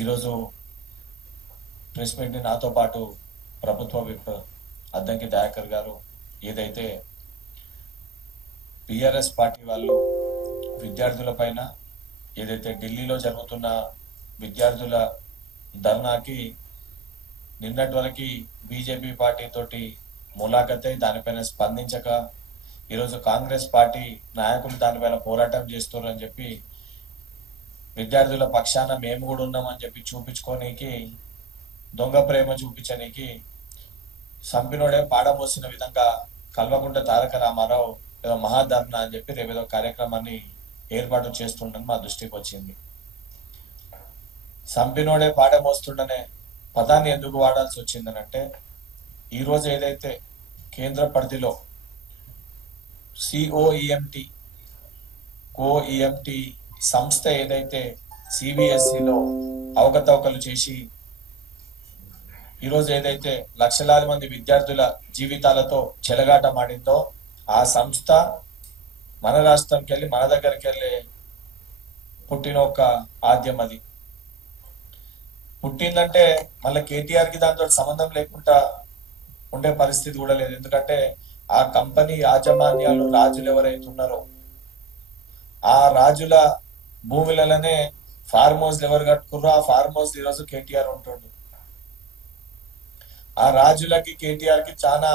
ఈరోజు ప్రెస్ మీట్ని నాతో పాటు ప్రభుత్వ విప్ అద్దంకి దయాకర్ గారు ఏదైతే పిఆర్ఎస్ పార్టీ వాళ్ళు విద్యార్థుల పైన ఏదైతే ఢిల్లీలో జరుగుతున్న విద్యార్థుల ధర్నాకి నిన్నటి వరకు బీజేపీ పార్టీ తోటి ములాఖతై దానిపైన స్పందించక ఈరోజు కాంగ్రెస్ పార్టీ నాయకులు దానిపైన పోరాటం చేస్తున్నారని చెప్పి విద్యార్థుల పక్షాన మేము కూడా ఉన్నామని చెప్పి చూపించుకోనికి దొంగ ప్రేమ చూపించడానికి సంపినోడే పాడమోసిన విధంగా కల్వకుంట్ల తారక రామారావు ఏదో మహాధర్నా అని చెప్పి రేపేదో కార్యక్రమాన్ని ఏర్పాటు చేస్తుండని మా దృష్టికి వచ్చింది. సంపినోడే పాడమోస్తుండనే పదాన్ని ఎందుకు వాడాల్సి వచ్చిందనంటే ఈరోజు ఏదైతే కేంద్ర పరిధిలో సిఓఈఎంటి కోఈఎంటి సంస్థ ఏదైతే సిబిఎస్ఈలో అవకతవకలు చేసి ఈరోజు ఏదైతే లక్షలాది మంది విద్యార్థుల జీవితాలతో చెలగాటమాడిందో ఆ సంస్థ మన రాష్ట్రంకి వెళ్ళి మన దగ్గరికి వెళ్ళి పుట్టిన ఒక ఆద్యం. అది పుట్టిందంటే మళ్ళీ కేటీఆర్ కి దాంతో సంబంధం లేకుండా ఉండే పరిస్థితి కూడా లేదు. ఎందుకంటే ఆ కంపెనీ యాజమాన్యాలు రాజులు ఎవరైతే ఉన్నారో ఆ రాజుల భూములనే ఫార్మ్ హౌస్ ఎవరు కట్టుకుర్రో ఆ ఫార్మ్ హౌస్ ఈరోజు కేటీఆర్ ఉంటుండు. ఆ రాజులకి కేటీఆర్ కి చాలా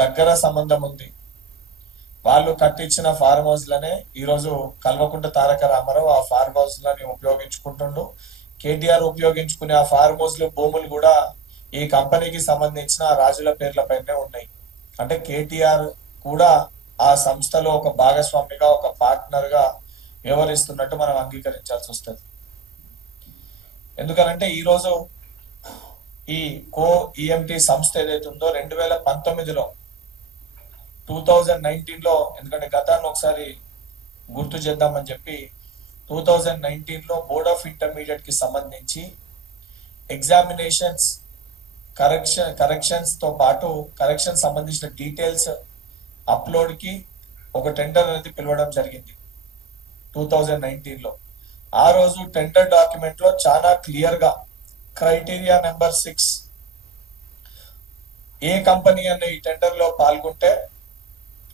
దగ్గర సంబంధం ఉంది. వాళ్ళు కట్టించిన ఫార్మ్ హౌస్ లనే ఈరోజు కల్వకుంట్ల తారక రామారావు ఆ ఫార్మ్ హౌస్ లని ఉపయోగించుకుంటుండు. కేటీఆర్ ఉపయోగించుకునే ఆ ఫార్మ్ హౌస్ లో భూములు కూడా ఈ కంపెనీకి సంబంధించిన రాజుల పేర్లపైనే ఉన్నాయి. అంటే కేటీఆర్ కూడా ఆ సంస్థలో ఒక భాగస్వామిగా ఒక పార్ట్నర్ గా వ్యవహరిస్తున్నట్టు మనం అంగీకరించాల్సి వస్తుంది. ఎందుకనంటే ఈరోజు ఈ కోఈఎంటి సంస్థ ఏదైతే ఉందో 2019లో 2019లో ఎందుకంటే గతాన్ని ఒకసారి గుర్తు చేద్దామని చెప్పి 2019లో బోర్డ్ ఆఫ్ ఇంటర్మీడియట్ కి సంబంధించి ఎగ్జామినేషన్స్ కరెక్షన్స్ తో పాటు కరెక్షన్ సంబంధించిన డీటెయిల్స్ అప్లోడ్ కి ఒక టెండర్ అనేది పిలవడం జరిగింది 2019లో. ఆ రోజు టెండర్ డాక్యుమెంట్ లో చాలా క్లియర్ గా క్రైటీరియా నెంబర్ 6 ఏ కంపెనీ అన్న ఈ టెండర్ లో పాల్గొంటే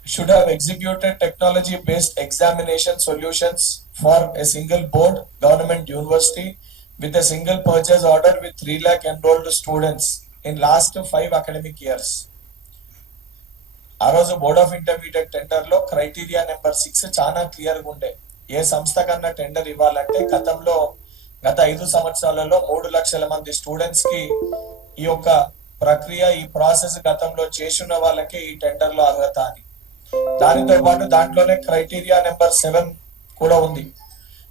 should have executed technology based examination solutions for a single board government university with a single purchase order with 3 lakh enrolled students in last 5 academic years. ఆ రోజు board of intermediate tender లో criteria number 6 చాలా clear గా ఉండే. ఏ సంస్థ కన్నా tender ఇవ్వాలంటే గత 5 సంవత్సరాలలో 3 లక్షల మంది స్టూడెంట్స్ కి ఈ యొక్క ప్రక్రియ ఈ ప్రాసెస్ గతంలో చేసిన వాళ్ళకి ఈ టెండర్ లో అర్హత అని. దానితో పాటు దాంట్లోనే క్రైటీరియా నెంబర్ 7 కూడా ఉంది.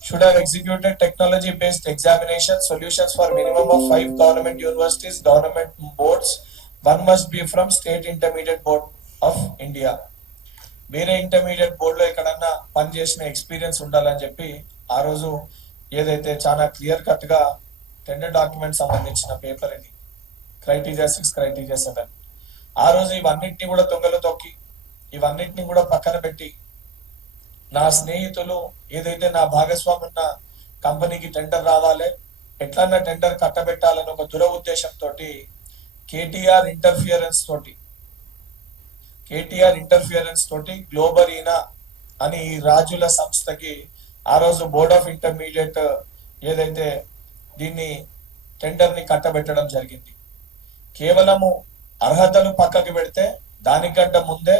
should have executed technology based examination solutions for minimum of 5 government universities, government boards. One must be from state intermediate board of India. వేరే ఇంటర్మీడియట్ బోర్డు లో ఎక్కడన్నా పనిచేసిన ఎక్స్పీరియన్స్ ఉండాలని చెప్పి ఆ రోజు ఏదైతే చాలా క్లియర్ కట్ గా టెండర్ డాక్యుమెంట్ సంబంధించిన పేపర్ ఇది క్రైటీరియా 6 క్రైటీరియా 7. ఆ రోజు ఇవన్నిటిని కూడా తొంగలు తొక్కి ఇవన్నిటిని కూడా పక్కన పెట్టి నా స్నేహితులు ఏదైతే నా భాగస్వామి ఉన్న కంపెనీకి టెండర్ రావాలి ఎట్లన్నా టెండర్ కట్టబెట్టాలని ఒక దురఉద్దేశంతో కేటీఆర్ ఇంటర్ఫియరెన్స్ తోటి గ్లోబరీనా అని ఈ రాజుల సంస్థకి ఆ రోజు బోర్డ్ ఆఫ్ ఇంటర్మీడియట్ ఏదైతే దీన్ని టెండర్ ని కట్టబెట్టడం జరిగింది. కేవలము అర్హతలు పక్కకి పెడితే దానికంటే ముందే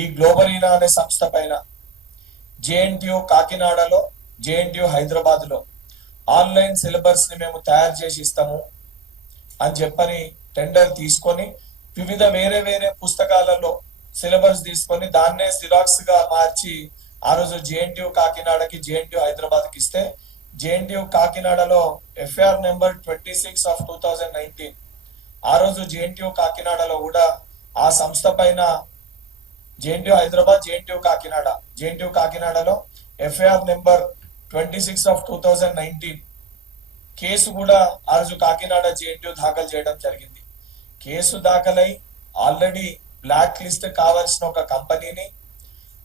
ఈ గ్లోబరీనా అనే సంస్థ పైన జేఎన్టీయూ కాకినాడలో జేఎన్టీయూ హైదరాబాద్ లో ఆన్లైన్ సిలబస్ ని మేము తయారు చేసి ఇస్తాము అని చెప్పని టెండర్ తీసుకొని వివిధ వేరే పుస్తకాలలో సిలబస్ తీసుకొని దాన్నే జిరాక్స్ గా మార్చి ఆ రోజు జేఎన్టీయూ కాకినాడకి జేఎన్టీయూ హైదరాబాద్ కి ఇస్తే జేఎన్టీయూ కాకినాడలో ఎఫ్ఐఆర్ నెంబర్ 26 ఆఫ్ 2019 ఆ రోజు జేఎన్టీయూ కాకినాడలో కూడా ఆ సంస్థ పైన జేఎన్టీయూ హైదరాబాద్ జేఎన్టీయూ కాకినాడలో ఎఫ్ఐఆర్ నెంబర్ 26 ఆఫ్ 2019 కేసు కూడా ఆ రోజు కాకినాడ జేఎన్టీయూ దాఖలు చేయడం జరిగింది. కేసు దాఖలై ఆల్రెడీ బ్లాక్ లిస్ట్ కావాల్సిన ఒక కంపెనీని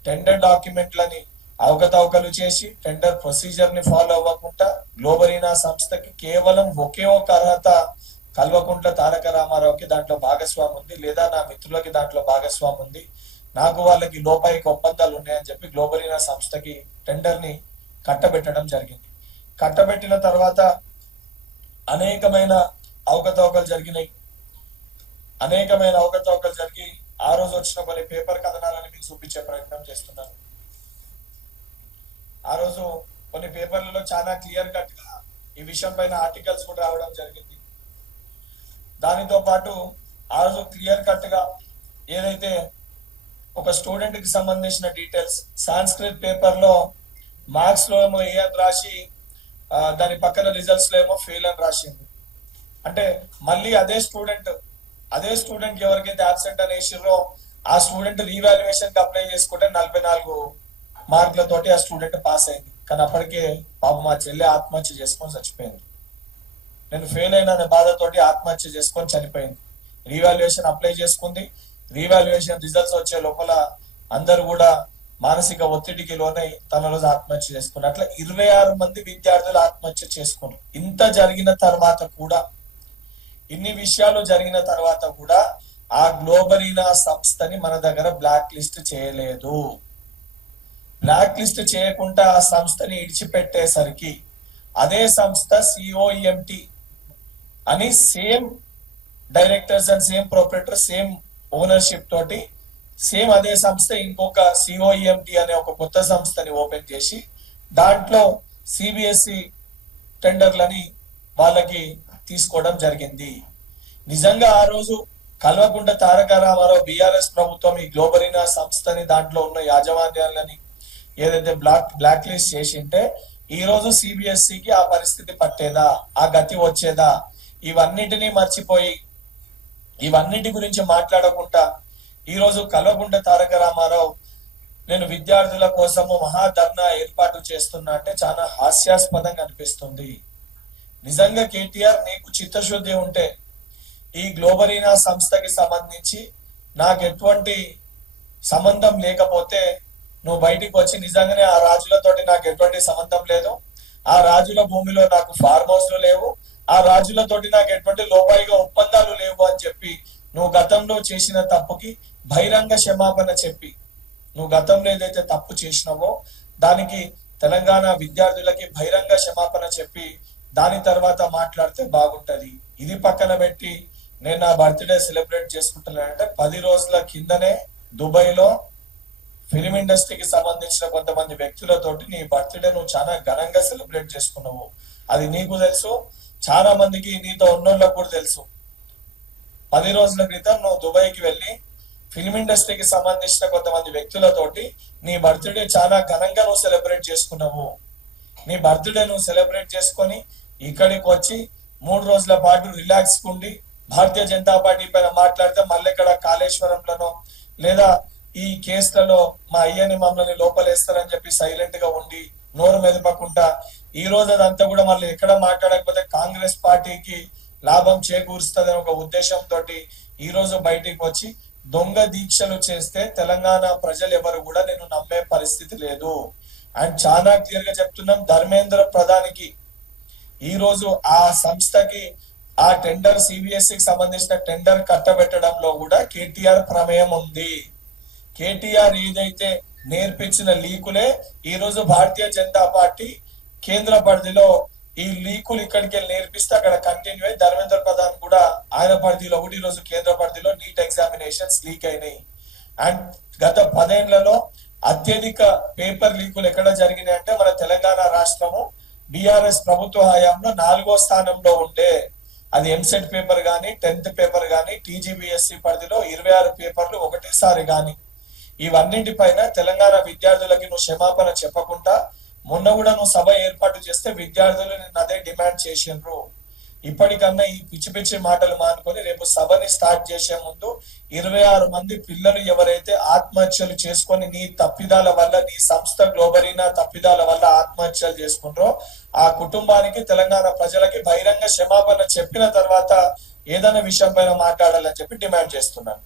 టెండర్ డాక్యుమెంట్లని అవకతవకలు చేసి టెండర్ ప్రొసీజర్ ని ఫాలో అవ్వకుండా గ్లోబరీనా సంస్థకి కేవలం ఒకే ఒక అర్హత కల్వకుంట్ల తారక రామారావుకి దాంట్లో భాగస్వామి ఉంది, లేదా నా మిత్రులకి దాంట్లో భాగస్వామి ఉంది, నాకు వాళ్ళకి లోపాయికి ఒప్పందాలు ఉన్నాయని చెప్పి గ్లోబరీనా సంస్థకి టెండర్ ని కట్టబెట్టడం జరిగింది. కట్టబెట్టిన తర్వాత అనేకమైన అవకతవకలు జరిగినాయి. జరిగి ఆ రోజు వచ్చిన కొన్ని పేపర్ కథనాలని మీకు చూపించే ప్రయత్నం చేస్తున్నాను. ఆ రోజు కొన్ని పేపర్లలో చాలా క్లియర్ కట్ గా ఈ విషయం పైన ఆర్టికల్స్ కూడా రావడం జరిగింది. దానితో పాటు ఆ రోజు క్లియర్ కట్ గా ఏదైతే ఒక స్టూడెంట్ కి సంబంధించిన డీటెయిల్స్ సాంస్క్రిట్ పేపర్ లో మార్క్స్ లో ఏమో ఏ అని రాసి దాని పక్కన రిజల్ట్స్ లో ఏమో ఫెయిల్ అని రాసింది. అంటే మళ్ళీ అదే స్టూడెంట్ ఎవరికైతే అబ్సెంట్ అని వేసిర్రో ఆ స్టూడెంట్ రీవాల్యుయేషన్ కి అప్లై చేసుకుంటే 44 మార్కులతోటి ఆ స్టూడెంట్ పాస్ అయింది. కానీ అప్పటికే పాప మా చెల్లి ఆత్మహత్య చేసుకొని చచ్చిపోయింది. నేను ఫెయిల్ అయిన బాధతోటి ఆత్మహత్య చేసుకొని చనిపోయింది. రీవాల్యుయేషన్ అప్లై చేసుకుంది. రీవాల్యుయేషన్ రిజల్ట్స్ వచ్చే లోపల అందరూ కూడా మానసిక ఒత్తిడికి లోనై తన రోజు ఆత్మహత్య చేసుకున్నారు. అట్లా 26 మంది విద్యార్థులు ఆత్మహత్య చేసుకున్నారు. ఇంత జరిగిన తర్వాత కూడా, ఇన్ని విషయాలు జరిగిన తర్వాత కూడా ఆ గ్లోబరీనా సంస్థని మన దగ్గర బ్లాక్ లిస్ట్ చేయలేదు. బ్లాక్ లిస్ట్ చేయకుండా ఆ సంస్థని ఇడిచిపెట్టేసరికి అదే సంస్థ సిఓఎంటి అని same directors and same proprietor same ownership తోటి సేమ్ అదే సంస్థ ఇంకొక సిఓఎంటి అనే ఒక కొత్త సంస్థని ఓపెన్ చేసి దాంట్లో సిబిఎస్ఈ టెండర్లని వాళ్ళకి తీసుకోవడం జరిగింది. నిజంగా ఆ రోజు కల్వకుంట్ల తారక రామారావు బిఆర్ఎస్ ప్రభుత్వం ఈ గ్లోబరీనా సంస్థని దాంట్లో ఉన్న యాజమాన్యాలని ఏదైతే బ్లాక్ లిస్ట్ చేసింటే ఈ రోజు సిబిఎస్ఈకి ఆ పరిస్థితి పట్టేదా, ఆ గతి వచ్చేదా? ఇవన్నిటినీ మర్చిపోయి ఇవన్నిటి గురించి మాట్లాడకుండా ఈ రోజు కల్వకుంట్ల తారక రామారావు నేను విద్యార్థుల కోసము మహాధర్నా ఏర్పాటు చేస్తున్నా అంటే చాలా హాస్యాస్పదంగా అనిపిస్తుంది. నిజంగా కేటీఆర్ నీకు చిత్తశుద్ధి ఉంటే ఈ గ్లోబరీనా సంస్థకి సంబంధించి నాకు ఎటువంటి సంబంధం లేకపోతే నువ్వు బయటికి వచ్చి నిజంగానే ఆ రాజులతోటి నాకు ఎటువంటి సంబంధం లేదు, ఆ రాజుల భూమిలో నాకు ఫార్మ్ హౌస్లు లేవు, ఆ రాజులతోటి నాకు ఎటువంటి లోపాయిగా ఒప్పందాలు లేవు అని చెప్పి నువ్వు గతంలో చేసిన తప్పుకి బహిరంగ క్షమాపణ చెప్పి, నువ్వు గతంలో ఏదైతే తప్పు చేసినావో దానికి తెలంగాణ విద్యార్థులకి బహిరంగ క్షమాపణ చెప్పి దాని తర్వాత మాట్లాడితే బాగుంటది. ఇది పక్కన పెట్టి నేను నా బర్త్డే సెలబ్రేట్ చేసుకుంటున్నానంటే 10 రోజుల కిందనే దుబాయ్ లో ఫిలిం ఇండస్ట్రీకి సంబంధించిన కొంతమంది వ్యక్తులతోటి నీ బర్త్డే నువ్వు చాలా ఘనంగా సెలబ్రేట్ చేసుకున్నావు. అది నీకు తెలుసు, చాలా మందికి నీతో ఉన్నోళ్ళకు కూడా తెలుసు. 10 రోజుల క్రితం నువ్వు దుబాయ్కి వెళ్ళి ఫిలిం ఇండస్ట్రీకి సంబంధించిన కొంతమంది వ్యక్తులతోటి నీ బర్త్డే చాలా ఘనంగా నువ్వు సెలబ్రేట్ చేసుకున్నావు. నీ బర్త్డే నువ్వు సెలబ్రేట్ చేసుకొని ఇక్కడికి వచ్చి 3 రోజుల పాటు రిలాక్స్ ఉండి భారతీయ జనతా పార్టీ పైన మాట్లాడితే మళ్ళీ ఇక్కడ కాళేశ్వరంలోనో లేదా ఈ కేసులలో మా అయ్యని మమ్మల్ని లోపలేస్తారని చెప్పి సైలెంట్ గా ఉండి నోరు మెదపకుండా ఈ రోజు అదంతా కూడా మళ్ళీ ఎక్కడ మాట్లాడకపోతే కాంగ్రెస్ పార్టీకి లాభం చేకూరుస్తుందని ఒక ఉద్దేశంతో ఈ రోజు బయటికి వచ్చి దొంగ దీక్షలు చేస్తే తెలంగాణ ప్రజలు ఎవరు కూడా నేను నమ్మే పరిస్థితి లేదు. అండ్ చాలా క్లియర్ గా చెప్తున్నాం, ధర్మేంద్ర ప్రధానికి ఈ రోజు ఆ సంస్థకి ఆ టెండర్ సిబిఎస్ఈకి సంబంధించిన టెండర్ కట్టబెట్టడంలో కూడా కేటీఆర్ ప్రమేయం ఉంది. కేటీఆర్ ఏదైతే నేర్పించిన లీకులే ఈ రోజు భారతీయ జనతా పార్టీ కేంద్ర పరిధిలో ఈ లీకులు ఇక్కడికి వెళ్ళి నేర్పిస్తే అక్కడ కంటిన్యూ అయ్యి ధర్మేంద్ర ప్రధాన్ కూడా ఆయన పరిధిలో కూడా ఈ రోజు కేంద్ర పరిధిలో నీట్ ఎగ్జామినేషన్స్ లీక్ అయినాయి. అండ్ గత 10 ఏళ్లలో అత్యధిక పేపర్ లీకులు ఎక్కడ జరిగినాయి అంటే మన తెలంగాణ రాష్ట్రము బిఆర్ఎస్ ప్రభుత్వ హయాంలో 4వ స్థానంలో ఉండే. అది ఎంసెట్ పేపర్ గానీ 10th పేపర్ గానీ టీజీబీఎస్సీ పరిధిలో 26 పేపర్లు ఒకటేసారి గాని ఇవన్నింటిపైన తెలంగాణ విద్యార్థులకి నువ్వు క్షమాపణ చెప్పకుండా మొన్న కూడా నువ్వు సభ ఏర్పాటు చేస్తే విద్యార్థులు నిన్ను అదే డిమాండ్ చేసిండ్రు. ఇప్పటికన్నా ఈ పిచ్చి పిచ్చి మాటలు మానుకొని రేపు సభని స్టార్ట్ చేసే ముందు 26 మంది పిల్లలు ఎవరైతే ఆత్మహత్యలు చేసుకొని నీ తప్పిదాల వల్ల నీ సంస్థ గ్లోబరీనా తప్పిదాల వల్ల ఆత్మహత్యలు చేసుకుంటారో ఆ కుటుంబానికి తెలంగాణ ప్రజలకి బహిరంగ క్షమాపణ చెప్పిన తర్వాత ఏదైనా విషయం పైన మాట్లాడాలని చెప్పి డిమాండ్ చేస్తున్నాను.